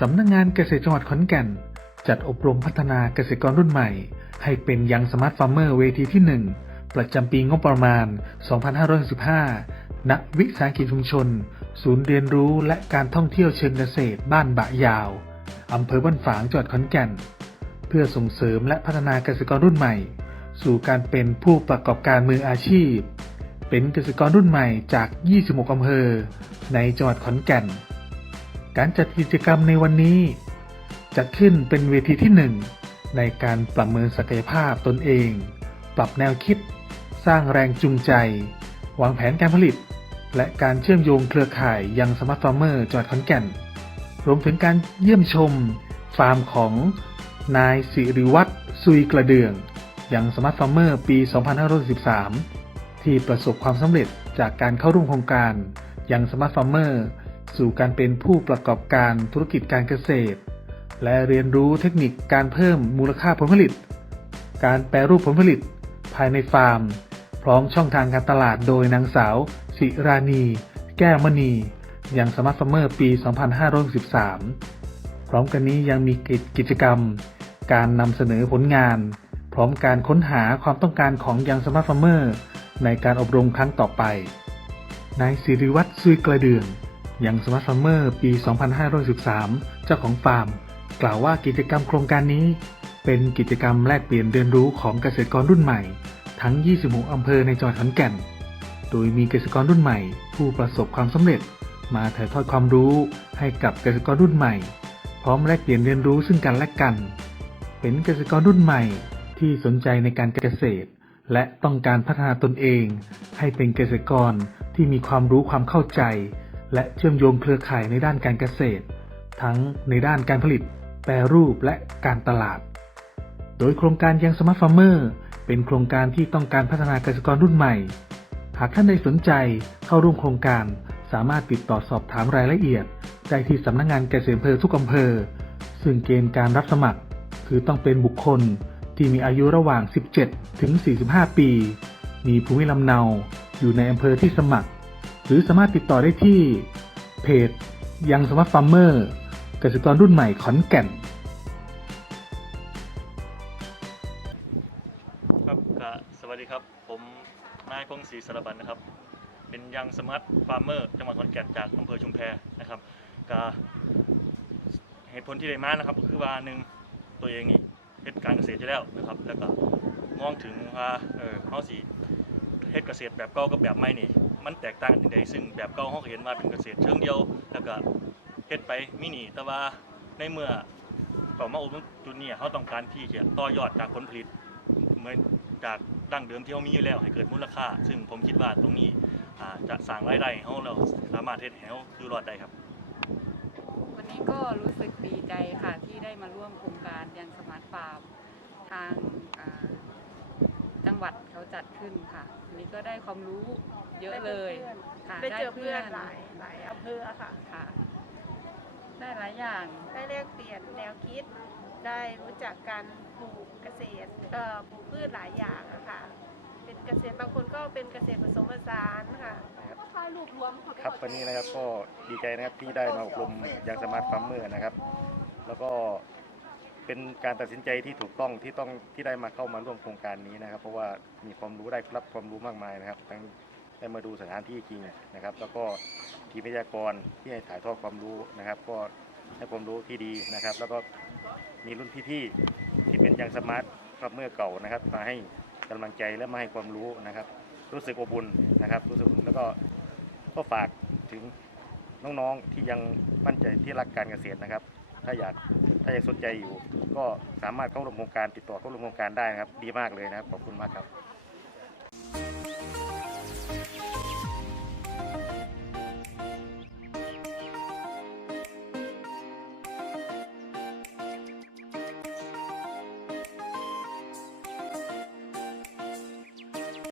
สำนักงงานเกษตรจังหวัดขอนแก่น จัดอบรมพัฒนาเกษตรกรรุ่นใหม่ ให้เป็นยังสมาร์ทฟาร์มเมอร์เวทีที่ 1 ประจำปีงบประมาณ 2565ณวิสาหกิจชุมชน ศูนย์เรียนรู้และการท่องเที่ยวเชิงเกษตรบ้านบะยาวอำเภอบ้านฝางจังหวัดขอนแก่น เพื่อส่งเสริมและพัฒนาเกษตรกรรุ่นใหม่ สู่การเป็นผู้ประกอบการมืออาชีพ เป็นเกษตรกรรุ่นใหม่จาก 26 อำเภอ ในจังหวัดขอนแก่น การจัดกิจกรรมในวันนี้จัดขึ้นเป็นเวทีที่ 1 ในการประเมินศักยภาพตนเอง ปรับแนวคิด สร้างแรงจูงใจ วางแผนการผลิต และการเชื่อมโยงเครือข่ายยังสมาร์ทฟาร์มเมอร์จังหวัดขอนแก่น รวมถึงการเยี่ยมชม ฟาร์มของนายสิริวัตรซุยกระเดือง ยังสมาร์ทฟาร์มเมอร์ปี 2513ที่ประสบความสำเร็จจากการเข้าร่วมโครงการยังสมาร์ทฟาร์มเมอร์ สู่การเป็นผู้ประกอบการธุรกิจการเกษตร และเรียนรู้เทคนิคการเพิ่มมูลค่าผลผลิต การแปรรูปผลผลิต ภายในฟาร์ม พร้อมช่องทางการตลาดโดยนางสาวสิรานีแก้วมณียังสมาร์ทฟาร์มเมอร์ปี 2513พร้อมกันนี้ยังมีกิจกรรม การนำเสนอผลงาน พร้อมการค้นหาความต้องการของยังสมาร์ทฟาร์มเมอร์ในการอบรมครั้งต่อไปนายสิริวัตรซุยกระเดือง อยังสมาร์ทฟาร์มเมอร์ปี 2513 เจ้าของฟาร์ม กล่าวว่ากิจกรรมโครงการนี้ เป็นกิจกรรมแลกเปลี่ยนเรียนรู้ของเกษตรกรรุ่นใหม่ ทั้ง 26 อำเภอในจังหวัดขอนแก่น โดยมีเกษตรกรรุ่นใหม่ ผู้ประสบความสำเร็จ มาถ่ายทอดความรู้ให้กับเกษตรกรรุ่นใหม่ พร้อมแลกเปลี่ยนเรียนรู้ซึ่งกันและกัน เป็นเกษตรกรรุ่นใหม่ที่สนใจในการเกษตร และต้องการพัฒนาตนเอง ให้เป็นเกษตรกรที่มีความรู้ความเข้าใจ และเชื่อมโยงเครือข่ายในด้านการเกษตร ทั้งในด้านการผลิต แปรรูปและการตลาด โดยโครงการยังสมาร์ทฟาร์มเมอร์เป็นโครงการที่ต้องการพัฒนาเกษตรกรรุ่นใหม่ หากท่านใดสนใจเข้าร่วมโครงการสามารถติดต่อสอบถามรายละเอียด ได้ที่สำนักงงานเกษตรอำเภอทุกอำเภอ ซึ่งเกณฑ์การรับสมัคร คือต้องเป็นบุคคลที่มีอายุระหว่าง 17 ถึง 45 ปี มีภูมิลำเนาอยู่ในอำเภอที่สมัคร หรือสามารถติดต่อได้ที่เพจยังสมาร์ทฟาร์มเมอร์เกษตรกรรุ่นใหม่ขอนแก่นครับก็สวัสดีครับ ผมนายพงศรีสารบันนะครับ เป็นยังสมาร์ทฟาร์มเมอร์จังหวัดขอนแก่นจากอำเภอชุมแพนะครับก็เหตุผลที่ได้มานะครับก็คือว่าหนึ่งตัวเองนี่เฮ็ดการเกษตรอยู่แล้วนะครับ แล้วก็มองถึงว่าเออเฮาสิ เฮ็ดเกษตรแบบเก่ากับแบบใหม่นี่ มันแตกต่างกันจังไดซึ่งแบบเก่าเฮาก็เห็นว่าเป็นเกษตรเชิงเดียวแล้วก็เฮ็ดไปมินิแต่ว่าในเมื่อต่อมาอบรมจุดนี้เฮาต้องการที่จะต่อยอดจากผลผลิตเหมือนจากดั้งเดิมที่เขามีอยู่แล้วให้เกิดมูลค่า ซึ่งผมคิดว่าตรงนี้อ่าจะสร้างรายได้ให้เราสามารถเฮ็ดให้เราอยู่รอดได้ครับ วันนี้ก็รู้สึกดีใจค่ะที่ได้มาร่วมโครงการยังสมาร์ทฟาร์มทางอ่าจัง หวัดเขาจัดขึ้นค่ะวันนี้ก็ได้ความรู้เยอะเลยค่ะได้เจอเพื่อนหลายหลายอำเภอค่ะ ค่ะ ได้หลายอย่าง ได้แลกเปลี่ยนแนวคิด ได้รู้จักการปลูกเกษตรเอ่อปลูกพืชหลายอย่างอะค่ะ เป็นเกษตรบางคนก็เป็นเกษตรผสมผสานค่ะค่อยรวบรวมครับวันนี้นะครับก็ดีใจนะครับที่ได้มาอบรมยังสมาร์ทฟาร์มเมอร์นะครับ แล้วก็ เป็นการตัดสินใจที่ถูกต้องที่ต้องที่ได้มาเข้ามาร่วมโครงการนี้นะครับ เพราะว่ามีความรู้ได้รับความรู้มากมายนะครับ ทั้งได้มาดูสถานที่จริงนะครับ แล้วก็ทีมวิทยากรที่ให้ถ่ายทอดความรู้นะครับ ก็ให้ความรู้ที่ดีนะครับ แล้วก็มีรุ่นพี่ๆที่เป็นยังสมาร์ทฟาร์มเมอร์เก่านะครับ มาให้กำลังใจและมาให้ความรู้นะครับ รู้สึกอบอุ่นนะครับ รู้สึกแล้วก็ก็ฝากถึงน้องๆที่ยังมั่นใจที่รักการเกษตรนะครับ ถ้าอยากถ้าอยากสนใจอยู่ ก็สามารถเข้าร่วมโครงการติดต่อเข้าร่วมโครงการได้นะครับ ดีมากเลยนะครับขอบคุณมากครับ